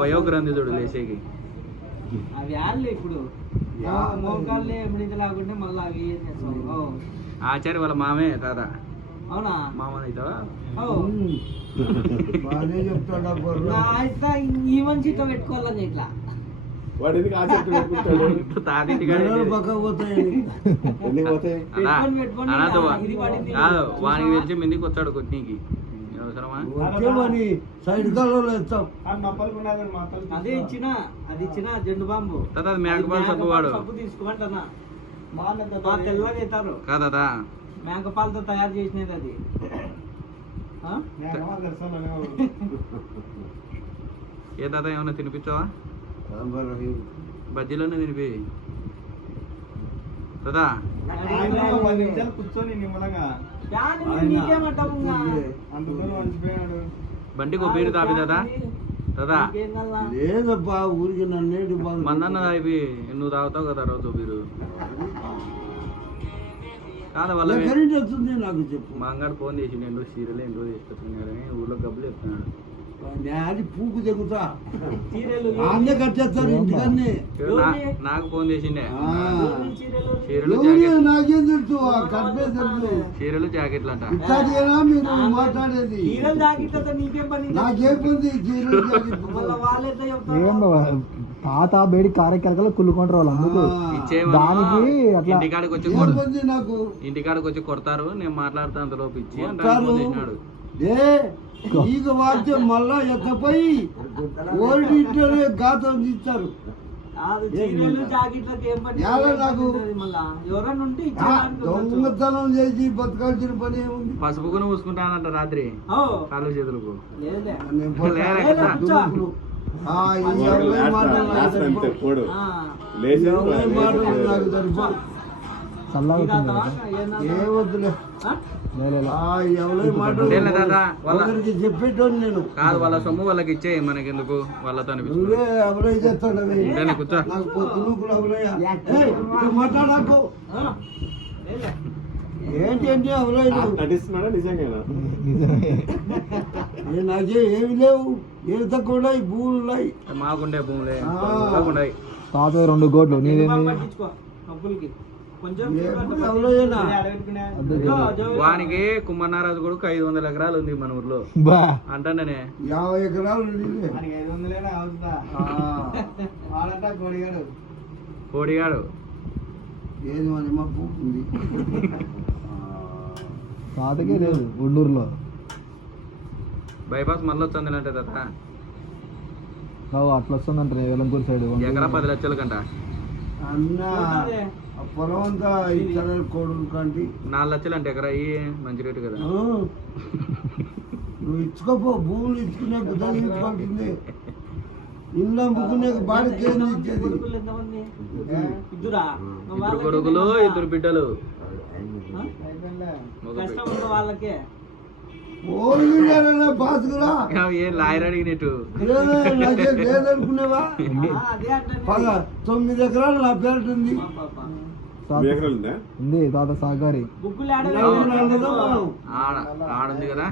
వయోగ్రంథి చూడు లేచేకి అవి ఆడలే ఇప్పుడు మోకాళ్ళే ఎప్పుడు లేకుంటే మళ్ళీ అవి ఆచార్య వాళ్ళ మామే తాత. అవునా? మామని అవుతావా? ఈ మనిషితో పెట్టుకోవాలని ఇట్లా వానికి తెలిసి మిందికి వచ్చాడు కొట్టికి అవసరమా? అదే ఇచ్చిన అది ఇచ్చిన జెండు బాంబు మేకపాలు సబ్బు వాడు సబ్బు తీసుకోమంటన్నా తెల్లగా అవుతారు కదా మేకపాలతో తయారు చేసినది అది. ఏ తాత ఏమన్నా తినిపించావా? బజ్జీలోనే తినిపి కదా. కూర్చొని నిమ్మలంగా బండికి ఒక పేరు తాపి దాదా కదా లేదబ్బా ఊరికి నన్నేటి మందన్న తాపి నువ్వు తాగుతావు కదా రోజు మీరు కాదా వాళ్ళ నాకు చెప్పు. మా అంగాడు ఫోన్ చేసి నేను సీరియల్ ఏంటో తీసుకొచ్చుకున్నారని ఊళ్ళో గబ్బులు చెప్తున్నాడు. అది పూకు తెగుతా అన్నీ కట్టేస్తారు ఇంటికన్నీ. నాకు ఫోన్ చేసిండే నాకేం తెలుసు చీరలు జాకెట్లు అంట మీరు మాట్లాడేది. నాకేం పొంది తాత బేడి కార్యకలాపాలు కుళ్ళుకుంటారు వాళ్ళు అందుకు దానికి ఇంటికాడికి వచ్చి నాకు ఇంటికాడికి వచ్చి కొడతారు. నేను మాట్లాడుతాను అంతలోపు ఇచ్చి అంటాడు. ಈಗ ವಾದ್ಯ ಮಲ್ಲ ಎತ್ತపోయి ఓల్డ్ ఇంటనే గాతం తీస్తారు. దొంగతనం చేసి బతకాల్సిన పని ఏముంది? పసుపుకుని పూసుకుంటానంట రాత్రి కాళ్ళు చేతులకు. చెప్పేటోని నేను కాదు వాళ్ళ సొమ్ము వాళ్ళకి ఇచ్చే మనకెందుకు వాళ్ళతో కూర్చో. మాట్లాడకు ఏంటంటే అవలేదు నాకే ఏమి లేవు. ఏమి తక్కువ ఉన్నాయి భూములు ఉన్నాయి. మాకుండే భూములే తాత 2 కోట్లు నీదేంది? వానికి కుమ్మన్నారాజు కూడా 500 ఎకరాలు ఉంది మన ఊర్లో అంటానే. 50 ఎకరాలు కోడిగాడు ఏది మరి మా ఉంది తాతకే లేదు గుండూరులో బైపాస్ మళ్ళీ వచ్చింది అంటే తాత అట్లా వస్తుందంట వెలంపూర్ సైడ్ ఎకరా 10 లక్షల కంట అన్న పొలం అంతా ఇచ్చారు కోడులు కంటి 4 లక్షలు అంటే ఎకరా మంచి రేటు కదా. నువ్వు ఇచ్చుకోపో భూములు ఇచ్చుకునే ఇచ్చుకోవాల్సిందే. ఇల్లు అమ్ముకునే బాడికి ఏంది ఇచ్చేది? 2 కొడుకులు 2 బిడ్డలు లాయర్ అడిగినట్టు లేదనుకునేవా? 9 ఎకరాలు నా పేరు ఉంది. ఉంది తాత సహకారి ఆడుంది కదా.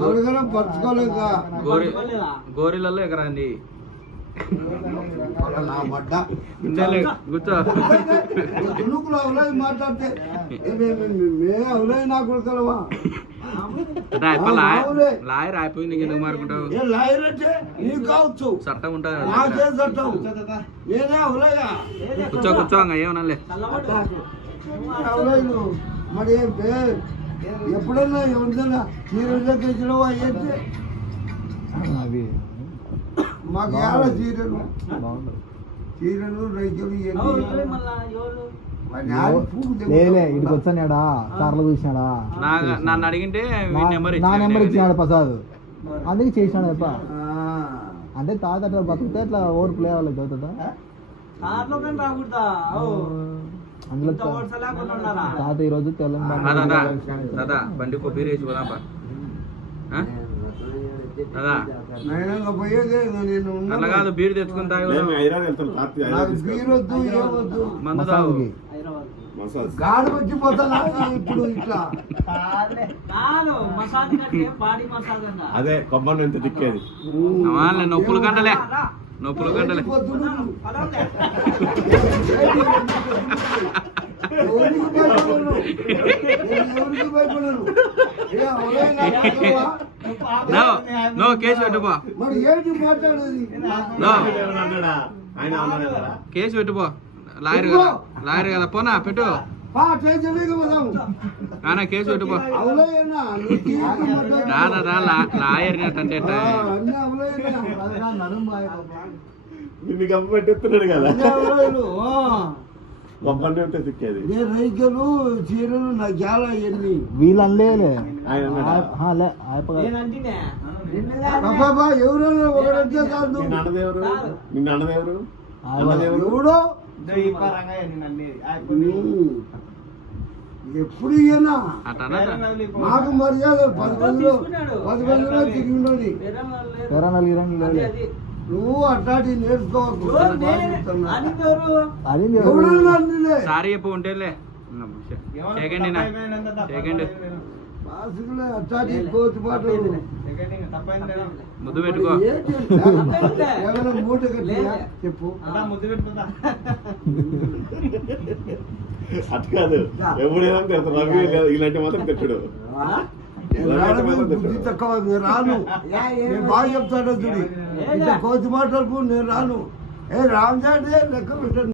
నలుగురం పరచుకోలేక గోరిలలో ఎకరాంది కూర్చో. మాట్లాడితే నా కొడుకలవా లాయర్ అయిపోయింది. ఎందుకు మారుకుంటావు? లాయర్ అంటే నీకు కావచ్చు, చట్టం ఉంటుంది. నాకే చట్టం. నేనే అవలేగా. కూర్చో కూర్చో ఏమనాలే అవలేదు. మరి ఎప్పుడన్నా ఎవరిదైనా సీరియల్లోకి ఇచ్చినవా ఏంటి? అవి మాకు ఎలా సీరియల్ రైతులు లేలే ఇడికి వచ్చాడా కార్లో చూసినాడా? నన్ను అడిగింటే నా నెంబర్ ఇచ్చినాడు ప్రసాద్, అందుకే చేసినాడు తప్ప. అంటే తాత అట్లా బతుకుతే అట్లా ఓర్పు లే వాళ్ళకి చదువుతుందా? అందులో తాత ఈరోజు తెలంగాణ బండి కొబ్బరి వేసి పోదాంపా. అట్లా కాదు, బీరు తెచ్చుకుని తాగి మందు తాగు. గాడి వచ్చిపోతానా ఇప్పుడు ఇట్లా కాదు మసాజ్ కంటే బాడీ మసాజ్ అన్న. అదే కొబ్బరి ఎంత తిక్కేది వాళ్ళ నొప్పులు కంటలే నొప్పులు కంటలే ఎవరికి భయపడను ఎవరికి భయపడను నో కేసు పెట్టుపో మరి ఏంటి మాట్లాడేది నో ఆయన అన్నాడు కదా కేసు పెట్టుపో లాయర్ కదా పోనా పెట్టు నాన్న కేసు పెట్టుపో రా లాయర్ అంటే నిన్ను గప్ప పెట్టేస్తున్నాడు కదా కొబ్బరి ఉంటే తిక్కేది రైతులు చీరలు నా చాలా ఎన్ని వీళ్ళు అనలేలే ఆయన అన్నాడా? నేనంటేనే. ఎవరైనా ఒకడంటే కాదు నిన్న అన్నదెవరు నిన్న అన్నదెవరు అన్నదెవరు ఎవడో ఎప్పుడు ఇయ్యనా మాకు మర్యాద 10 మందిలో తిరిగి ఉన్నది వేరే వాళ్ళు లేరు. ఎవరా నలుగురు అది అది. నువ్వు అట్లాంటి నేర్చుకోవచ్చు ఎవరు అనింది ఎవరు? అది ఎవడన్నా అన్నిలే. సారీ చెప్పు ఉంటేలే సెకండ్ సెకండ్ బాసుకులే అట్లాంటి కోతి మాటలు ముద్దు పెట్టుకో ఏంటి ఏమైనా మూట కట్టినా చెప్పు అటు కాదు ఎప్పుడైనా రవి ఇలాంటి మాత్రం తెచ్చుడు బుద్ధి తక్కువ నేను రాను నేను బాగా చెప్తాను చూడి ఇంత కోతి మాటలకు నేను రాను రామ్ జాడే లెక్క పెట్టండి